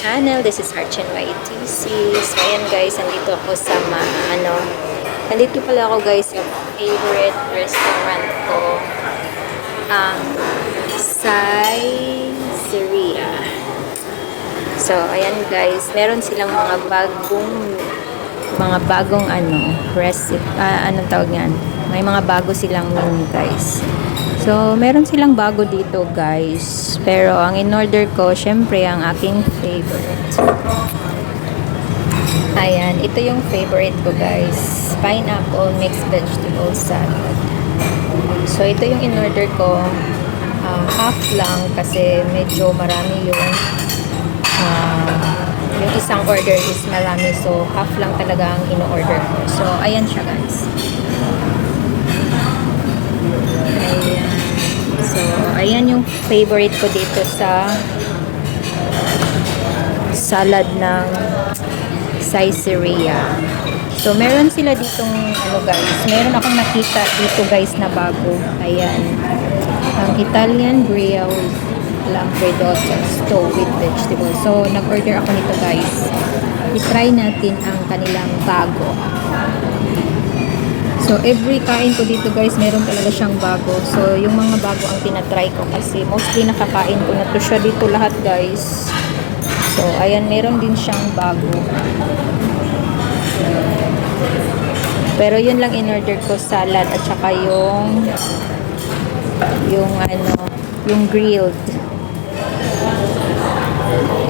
channel. This is Archen YTC. So, ayan guys, nandito ako sa nandito pala ako guys sa favorite restaurant ko. Ang Saizeriya. So, ayan guys, meron silang mga bagong recipe, anong tawag yan? May mga bago silang menu guys. So, meron silang bago dito guys. Pero ang in-order ko, syempre ang aking favorite. Ayan, ito yung favorite ko guys. Pineapple mixed vegetable salad. So, ito yung in-order ko. Half lang kasi medyo marami yung isang order is marami. So, half lang talaga ang in-order ko. So, ayan siya guys. So, ayan yung favorite ko dito sa salad ng Saizeriya. So, meron sila ditong guys. Meron akong nakita dito guys na bago. Ayan. Ang Italian grilled lampredo stew with vegetables. So, nag-order ako nito guys. I-try natin ang kanilang bago. So, every kain ko dito guys, meron talaga siyang bago. So, yung mga bago ang tinatry ko kasi mostly nakakain ko na to siya dito lahat guys. So, ayan, meron din siyang bago. Pero yun lang in-order ko, salad at saka yung grilled.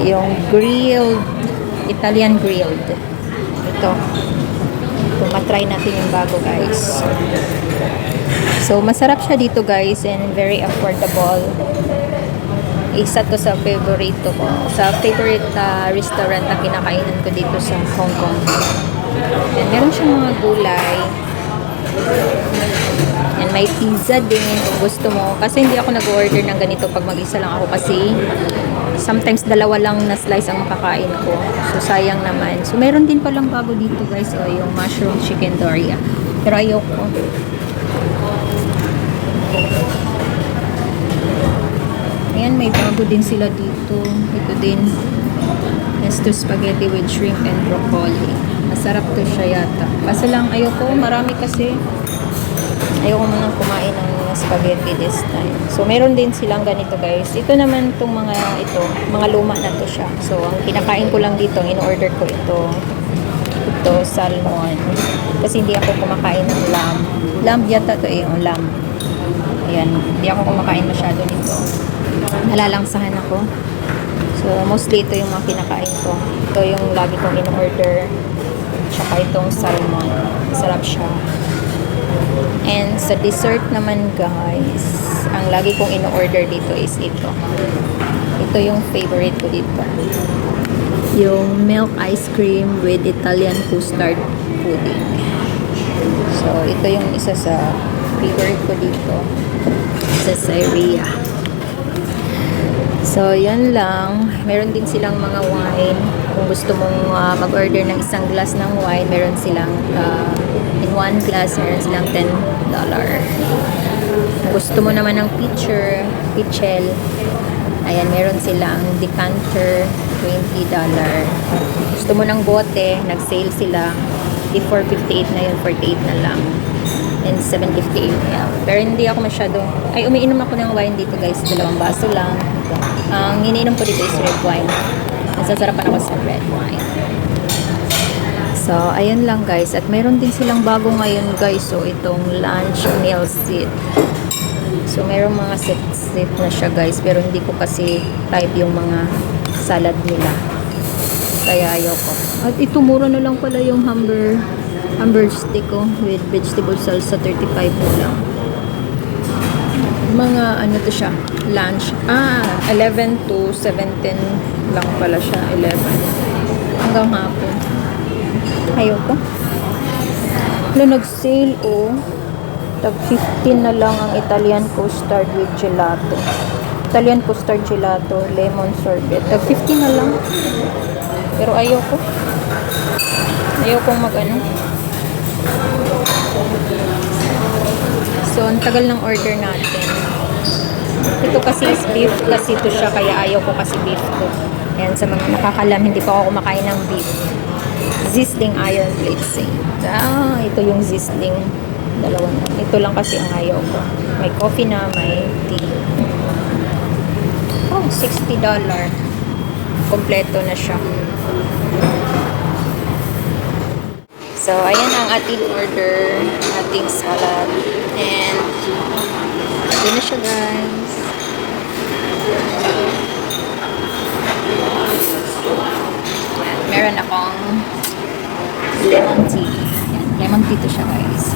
Yung grilled, Italian grilled. Ito. Matry natin yung bago guys. So masarap siya dito guys and very affordable. Isa to sa favorite ko. Sa favorite restaurant na kinakainan ko dito sa Hong Kong. And meron siyang mga gulay. And may pizza din kung gusto mo. Kasi hindi ako nag-order ng ganito pag mag-isa lang ako kasi sometimes dalawa lang na slice ang makakain ko. So, sayang naman. So, meron din palang bago dito, guys. O, yung mushroom chicken doria. Pero ayoko. Ayan, may bago din sila dito. Ito din. Pesto spaghetti with shrimp and broccoli. Masarap to siya yata. Kaso lang, ayoko. Marami kasi. Ayoko munang kumain ng spaghetti this time. So, meron din silang ganito guys. Ito naman itong mga luma na to siya. So, ang kinakain ko lang dito, in-order ko ito salmon. Kasi hindi ako kumakain ng lamb. Lamb yata to yung lamb. Ayan, hindi ako kumakain masyado nito. Nalalangsahan ako. So, mostly ito yung mga kinakain ko. Ito yung lagi kong in-order. Tsaka itong salmon. Sarap siya. And sa dessert naman guys, ang lagi kong in-order dito is ito. Ito yung favorite ko dito. Yung milk ice cream with Italian custard pudding. So, ito yung isa sa favorite ko dito sa Saizeriya. So, yan lang. Meron din silang mga wine. Kung gusto mong mag-order ng isang glass ng wine, meron silang in one glass, meron silang $10. Kung gusto mo naman ng pitchel, ayan, meron silang decanter, $20. Gusto mo ng bote, nag-sale sila. Before 58 na yun, 48 na lang. And 7.58 na. Pero hindi ako masyadong, umiinom ako ng wine dito guys, 2 baso lang. Ang iniinom ko dito is red wine. Nasasarapan ako sa red wine. So, ayun lang guys. At meron din silang bago ngayon guys. So, itong lunch meal set. So, meron mga set na siya guys. Pero hindi ko kasi type yung mga salad nila. Kaya ayoko. At ito, mura na lang pala yung hamburger stick ko with vegetable salsa, 35 lang. Mga to siya, lunch. 11 to 17 lang pala siya, 11. Hanggang hapon. Ayoko. Nag-sale tag 15 na lang ang Italian custard with gelato. Italian custard gelato, lemon sorbet. Tag 15 na lang. Pero ayoko. Ayokong So, ang tagal ng order natin. Ito kasi is beef kasi ito siya, kaya ayaw ko kasi beef ko. Ayan, sa mga nakakalam, hindi pa ako kumakain ng beef. Zisling iron plates eh. Ito yung Zisling. Dalawa na. Ito lang kasi ang ayaw ko. May coffee na, may tea. Oh, $60. Kompleto na siya. So, ayan ang ating order. Ating salad. And, ito na siya guys. Meron akong lemon tea. Ayan, lemon tea to siya guys.